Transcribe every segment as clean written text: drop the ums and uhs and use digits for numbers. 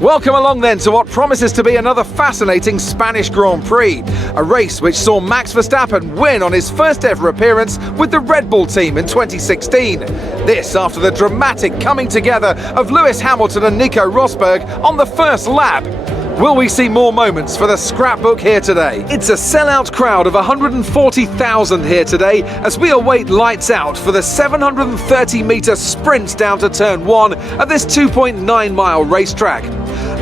Welcome along then to what promises to be another fascinating Spanish Grand Prix, a race which saw Max Verstappen win on his first ever appearance with the Red Bull team in 2016. This after the dramatic coming together of Lewis Hamilton and Nico Rosberg on the first lap. Will we see more moments for the scrapbook here today? It's a sellout crowd of 140,000 here today as we await lights out for the 730-metre sprint down to turn 1 at this 2.9-mile racetrack.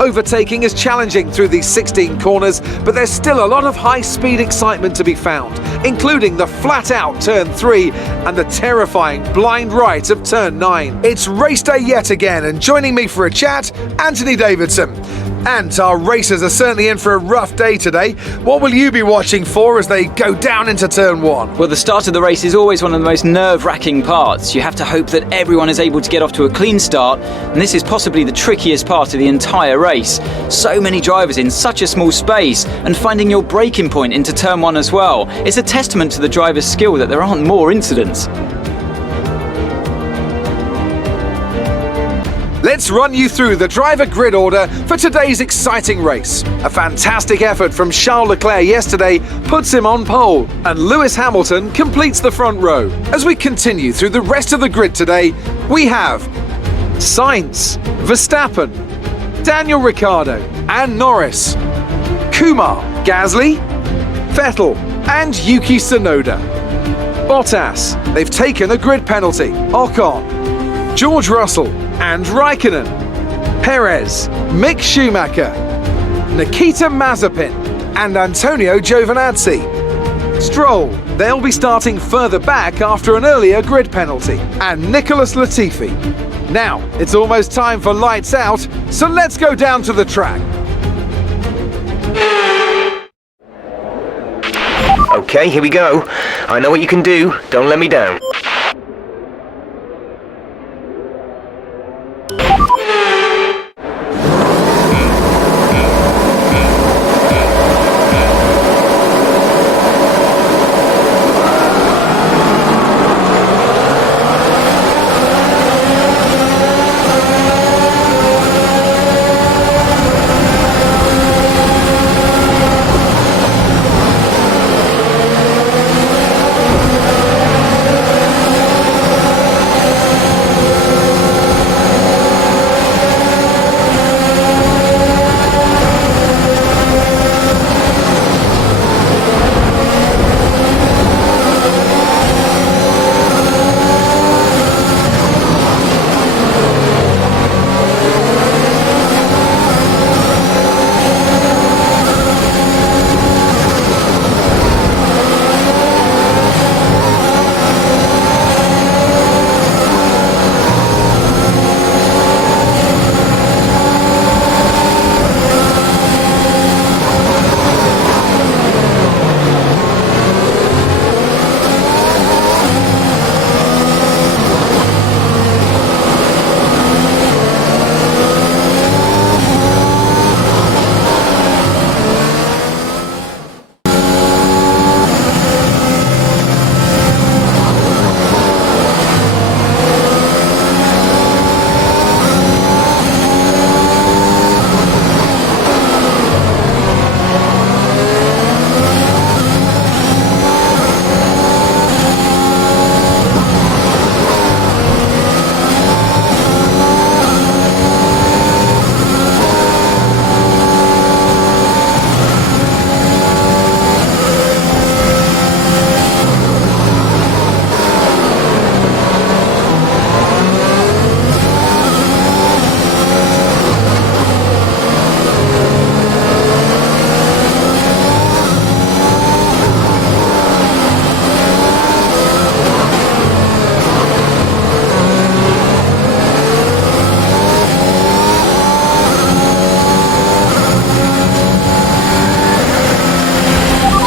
Overtaking is challenging through these 16 corners, but there's still a lot of high-speed excitement to be found, including the flat-out turn 3 and the terrifying blind right of turn 9. It's race day yet again, and joining me for a chat, Anthony Davidson. And our racers are certainly in for a rough day today. What will you be watching for as they go down into turn 1? Well, the start of the race is always one of the most nerve-wracking parts. You have to hope that everyone is able to get off to a clean start, and this is possibly the trickiest part of the entire race. So many drivers in such a small space, and finding your braking point into turn 1 as well. It's a testament to the driver's skill that there aren't more incidents. Let's run you through the driver grid order for today's exciting race. A fantastic effort from Charles Leclerc yesterday puts him on pole, and Lewis Hamilton completes the front row. As we continue through the rest of the grid today, we have Sainz, Verstappen, Daniel Ricciardo and Norris, Kumar, Gasly, Vettel and Yuki Tsunoda. Bottas, they've taken a grid penalty. Ocon, George Russell and Raikkonen, Perez, Mick Schumacher, Nikita Mazepin and Antonio Giovinazzi. Stroll, they'll be starting further back after an earlier grid penalty, and Nicholas Latifi. Now, it's almost time for lights out, so let's go down to the track. Okay, here we go. I know what you can do. Don't let me down.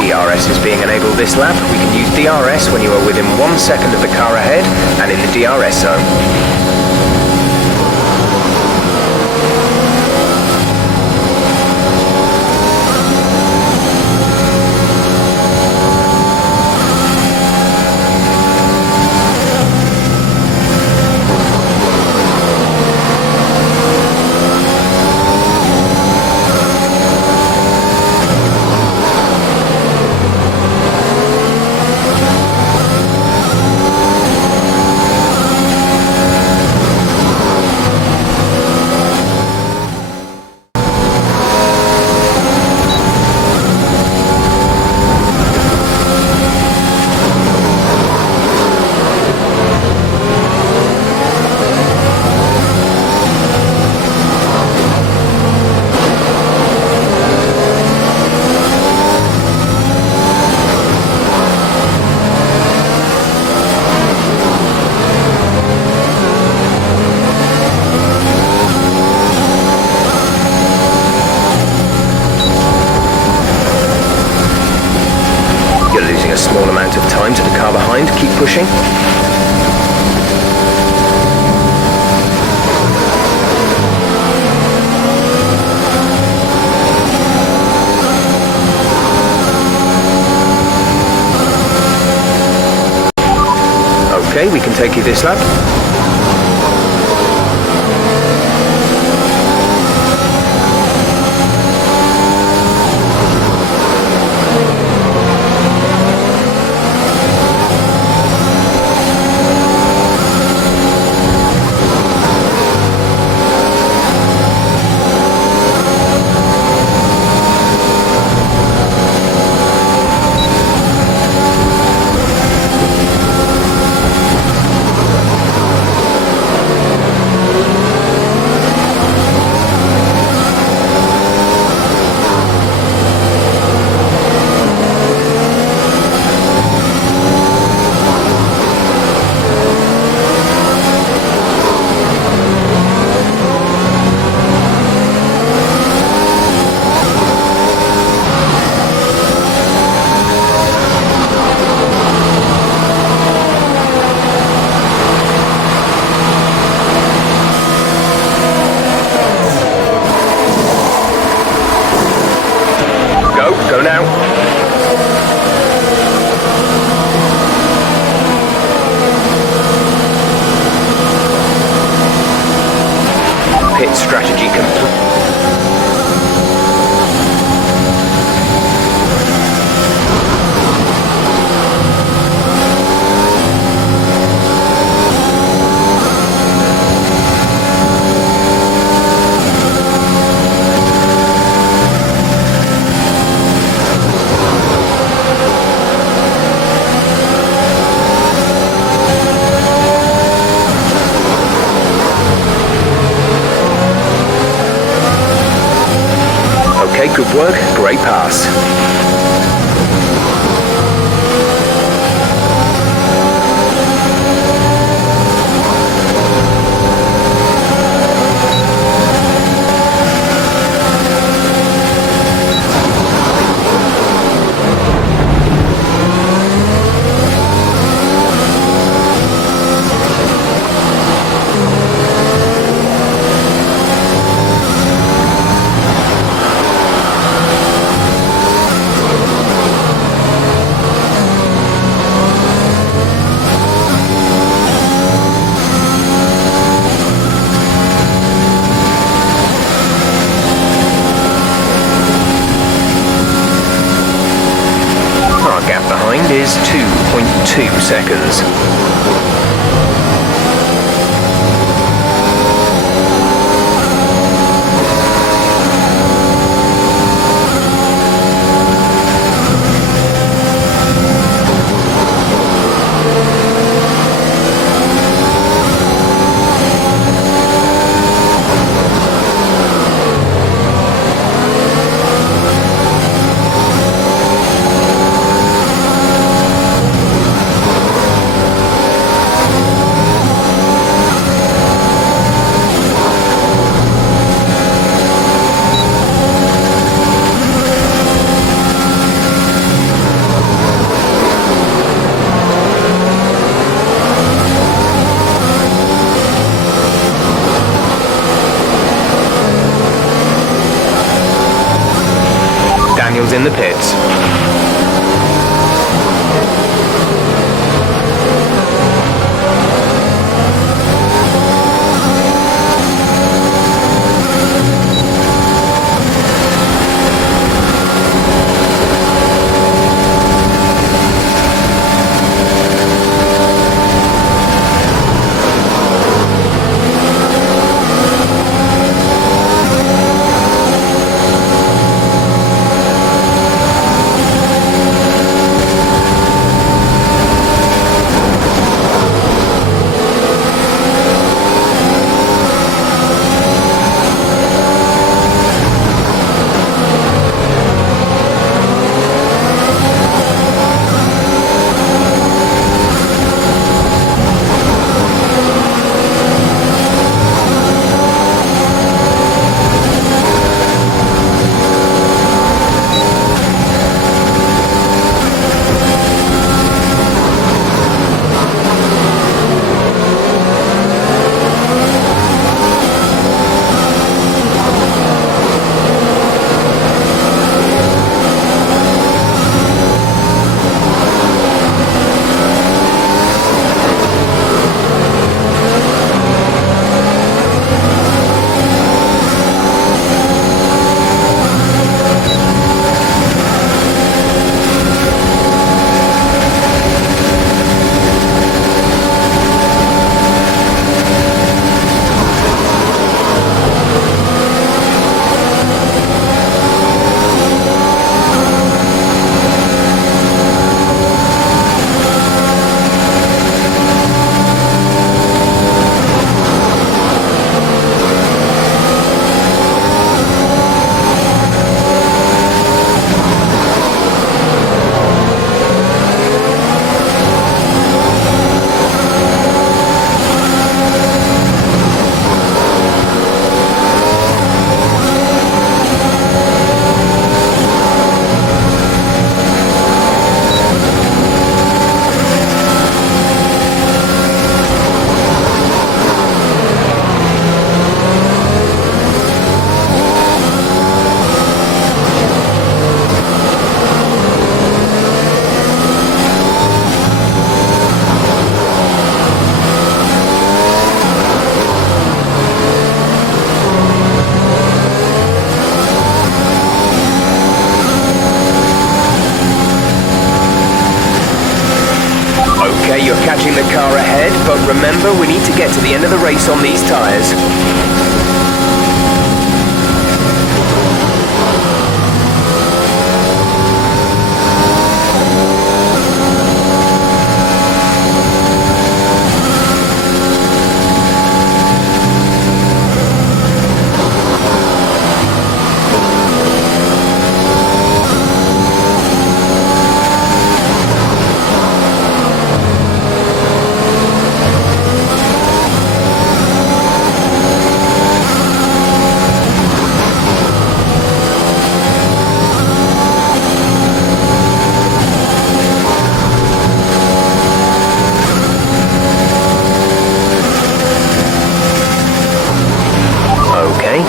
DRS is being enabled this lap. We can use DRS when you are within 1 second of the car ahead and in the DRS zone. behind, keep pushing. Okay, we can take you this lap. Go now. Pit strategy complete. Okay, good work, great pass. Is 2.2 seconds. In the pits. Okay, you're catching the car ahead, but remember, we need to get to the end of the race on these tyres.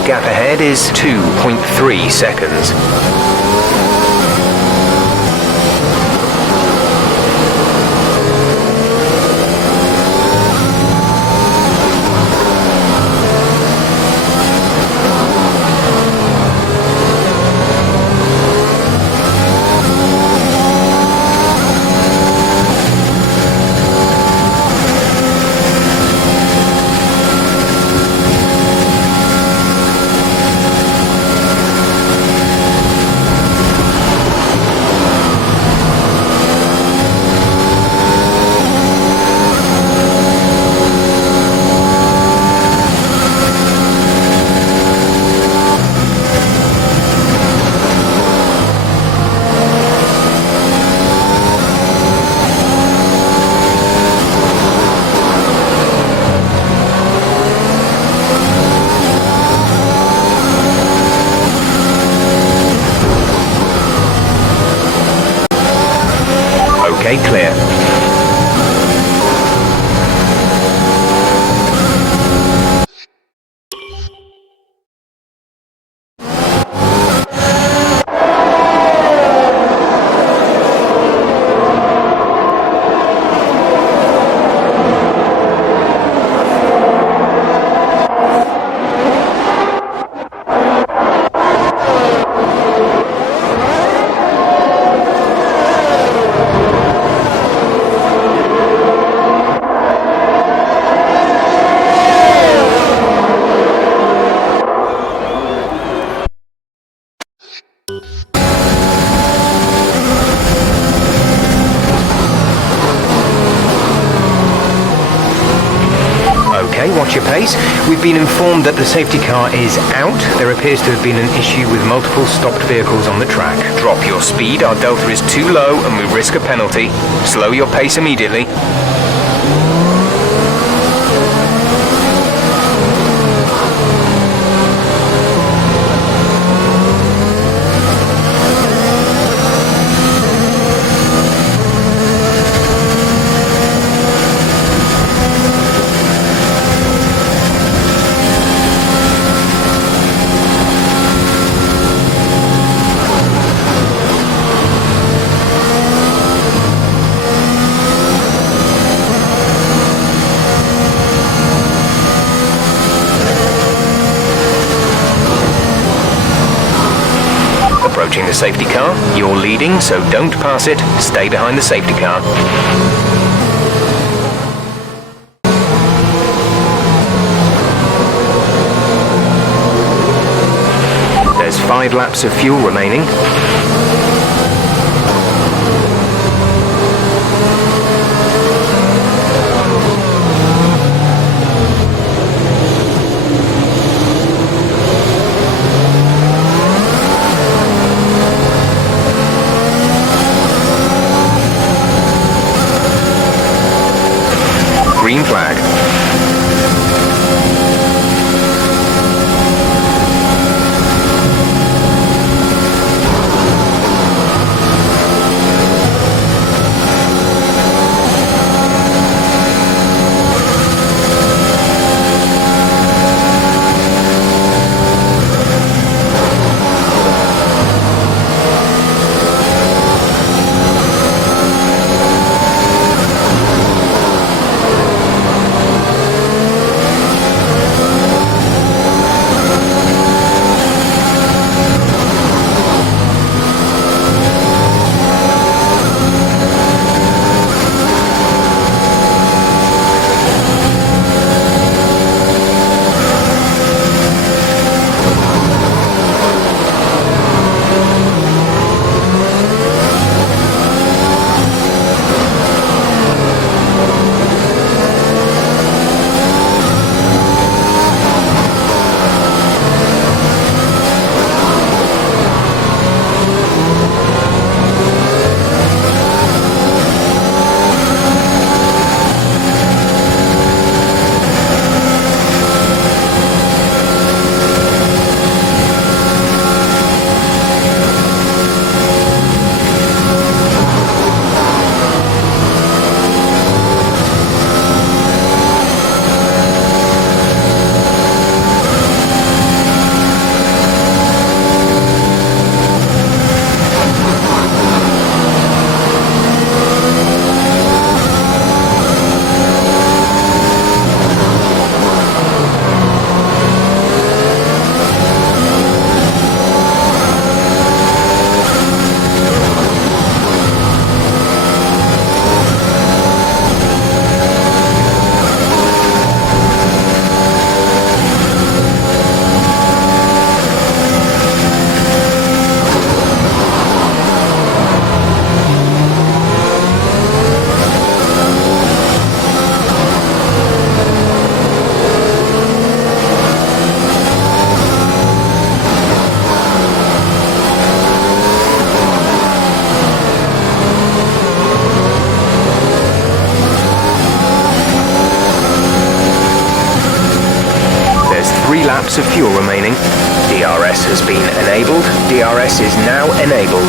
Gap ahead is 2.3 seconds. Okay, clear. Okay, watch your pace. We've been informed that the safety car is out. There appears to have been an issue with multiple stopped vehicles on the track. Drop your speed, our delta is too low and we risk a penalty. Slow your pace immediately. Approaching the safety car. You're leading, so don't pass it. Stay behind the safety car. There's 5 laps of fuel remaining. Green flag. 3 laps of fuel remaining. DRS has been enabled. DRS is now enabled.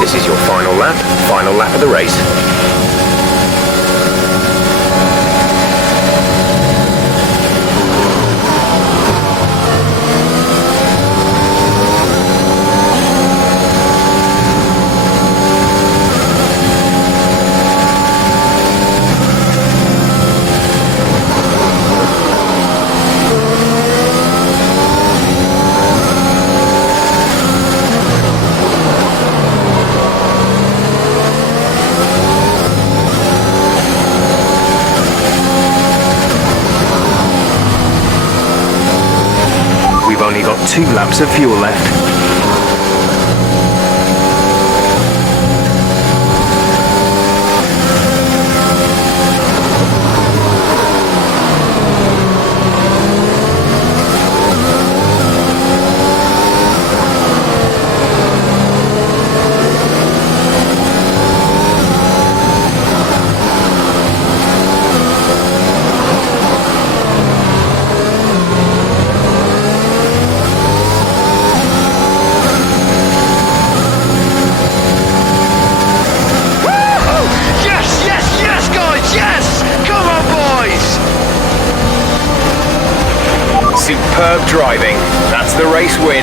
This is your final lap of the race. We've only got 2 laps of fuel left. Superb driving. That's the race win.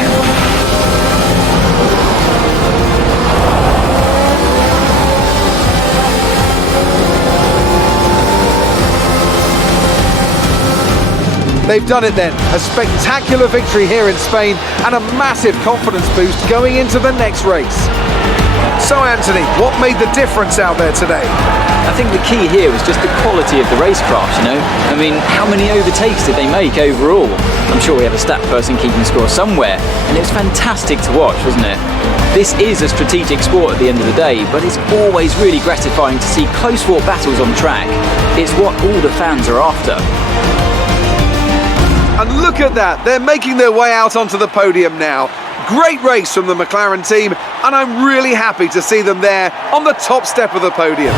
They've done it then. A spectacular victory here in Spain and a massive confidence boost going into the next race. So Anthony, what made the difference out there today? I think the key here was just the quality of the racecraft, you know? I mean, how many overtakes did they make overall? I'm sure we have a stat person keeping score somewhere, and it was fantastic to watch, wasn't it? This is a strategic sport at the end of the day, but it's always really gratifying to see close-fought battles on track. It's what all the fans are after. And look at that, they're making their way out onto the podium now. Great race from the McLaren team, and I'm really happy to see them there on the top step of the podium.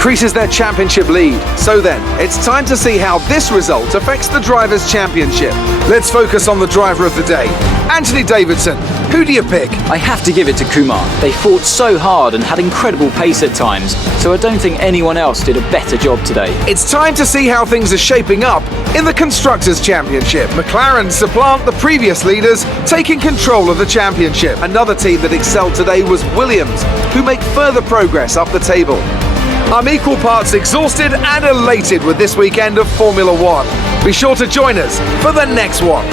Increases their championship lead. So then, it's time to see how this result affects the Drivers' Championship. Let's focus on the driver of the day. Anthony Davidson, who do you pick? I have to give it to Kumar. They fought so hard and had incredible pace at times, so I don't think anyone else did a better job today. It's time to see how things are shaping up in the Constructors' Championship. McLaren supplant the previous leaders, taking control of the championship. Another team that excelled today was Williams, who make further progress up the table. I'm equal parts exhausted and elated with this weekend of Formula One. Be sure to join us for the next one.